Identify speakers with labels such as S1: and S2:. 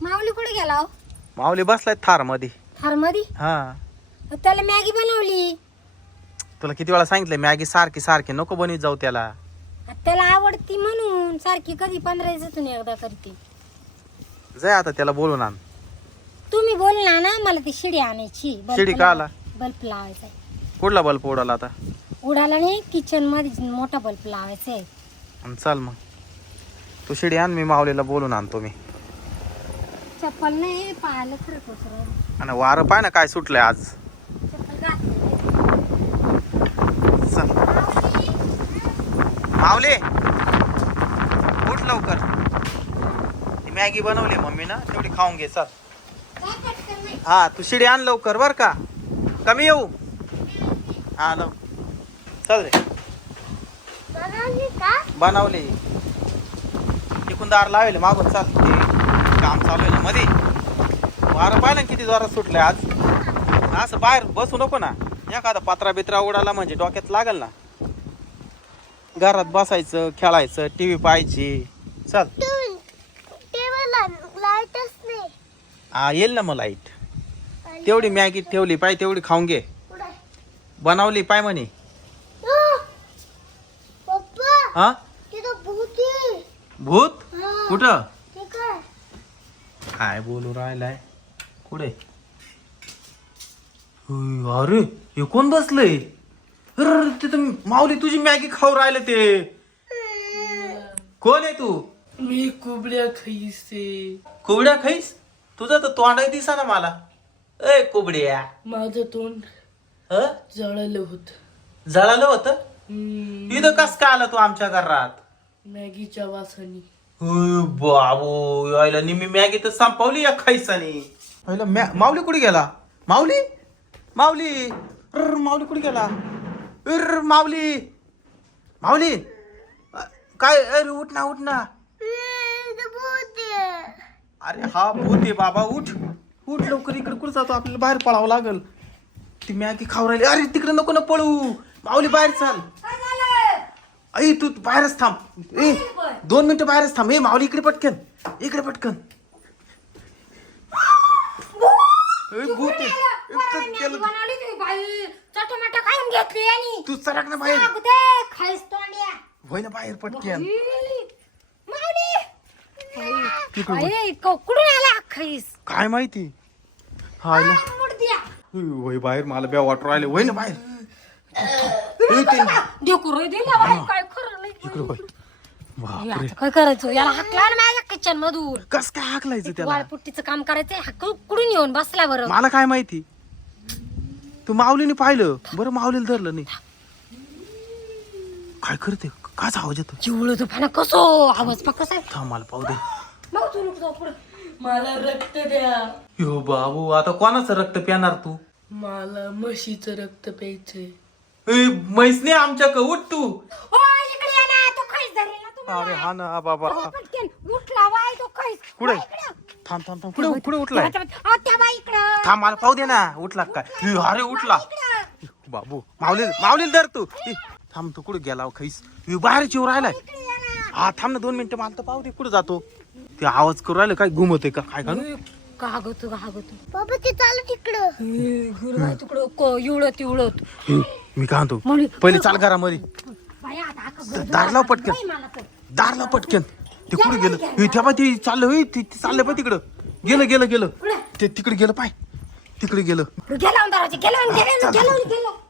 S1: माऊली कुठे गेला हो?
S2: माऊली बसलाय थार मध्ये.
S1: थार मध्ये?
S2: हा.
S1: त्याला मॅगी बनवली.
S2: तुला किती वेळा सांगितलं मॅगी सारखी सारखी नको बनवीत जाऊ त्याला.
S1: त्याला आवडती म्हणून सारखी कधी 15 दिवसातून एकदा करते.
S2: जाय आता त्याला बोलून आण.
S1: तुम्ही बोलला ना मला ती शिडी आणायची.
S2: शिडी का आला?
S1: बल्ब लावायचा.
S2: कुठला बल्ब उडाला आता?
S1: उडाला नाही, किचन मध्ये मोठा बल्ब लावायचा आहे.
S2: चल मग तू शिडी आण, मी माऊलीला बोलून आणतो. मी
S1: चप्पल नाही पाहायला खरं कोसर.
S2: आणि वारं पाय ना काय सुटलंय आज.
S1: चप्पल घातली.
S2: चल माऊली उठ लवकर. ती मॅगी बनवली मम्मी ना, तेवढी खाऊन घे. चल हा तू शिडी आण लवकर बर का. कमी येऊ. हा लव चल रे. बनवली. तिकून दार लावले मागून. चाल काम चालू आहे ना मध्ये. वारं पाहिलं किती जोरात सुटलंय आज. असं बाहेर बसू नको ना. एखादा पत्रा बित्रा उडाला म्हणजे डोक्यात लागल ना. घरात बसायचं, खेळायचं, टीव्ही पाहायची. चल हा येईल ना मग लाईट. तेवढी मॅगी ठेवली पाय, तेवढी खाऊन घे. बनवली पाय म्हणे. हा भूत कुठं? काय बोलू राहिलाय? कुठे? अरे हे कोण बसलंय? अरे तिथं माऊली तुझी मॅगी खाऊ राहिलं ते. कोण आहे तू?
S3: मी कुबड्या खाईसे.
S2: कुबड्या खाईस? तुझं तर तोंडही दिसा ना मला. ए कुबड्या.
S3: माझं तोंड जळालं होत.
S2: जळालं होतं? इथं कस काय आला तू आमच्या घरात?
S3: मॅगीच्या वासानी.
S2: बाबू यायला निम्मी मॅगी तर संपवली या खाईसानी. माऊली कुठे गेला? माऊली माऊली माऊली कुठे गेला? माऊली माऊली काय? अरे उठ ना उठ ना. अरे हा भूत आहे बाबा. उठ उठ लवकर. इकडे कुठे जातो? आपल्याला बाहेर पळावं लागल. ती मॅगी खाऊ राहिली. अरे तिकडे नको ना पळू. माऊली बाहेर चाल. आई तू बाहेरच थांब. 2 मिनिटं बाहेरच थांब. माऊली इकडे पटकन. इकडे पटकन. भूत तू सरक ना बाहेर. होय ना बाहेर पटकन.
S1: कुठून आला खाईस?
S2: काय माहिती. हाय ना होय बाहेर. मला बॅ वाटर राहिले. होय ना बाहेर.
S1: काय करायचं याला? हाकला ना माझ्या किचन मधून.
S2: कस काय हाकलायचं त्याला?
S1: वाळपुट्टीचं काम करायचंय. कुठून येऊन बसला बरं?
S2: मला काय माहिती. तू माऊलीने पाहिलं बरं. माऊलीला धरलं नाही. काय करते? काच आवाज येतो?
S1: चिवळ फाना कसो आवाज पा कसा?
S2: थांब मला पाहू दे.
S3: मला रक्त द्या.
S2: यो बाबू आता कोणाचं रक्त पिणार तू?
S3: मला म्हशीचं रक्त प्यायचंय.
S2: म्हैसने आमच्या का? उठ तू.
S1: अरे
S2: अरे हा ना बाबा.
S1: उठला बाय तो खैस.
S2: कुठे? थांब थांब थांब. कुठे कुठे उठलाय?
S1: त्या बाई इकडं.
S2: थांब मला पाहू दे ना. उठला काय? अरे उठला बाबू. माऊलीला धर तू. थांब तू कुठे गेला खैस? बाहेरच येऊ राहिलाय. हा थांब ना 2 मिनिटं. मला तर पाहू दे कुठे जातो. ते आवाज करू राहिलं. काय घुमवते का काय?
S1: कागतो बाबा ते चालू तिकडं. तिकडं इवळत इवळत.
S2: मी काय म्हणतो पहिले चाल घरामध्ये. दार लाव पटकन. दार लाव पटकन. ते कुठे गेलं? तेव्हा ते चाललं. ते चाललं पाय तिकडं. गेलं ते तिकडे गेलं पाय. तिकडे गेलं.
S1: गेला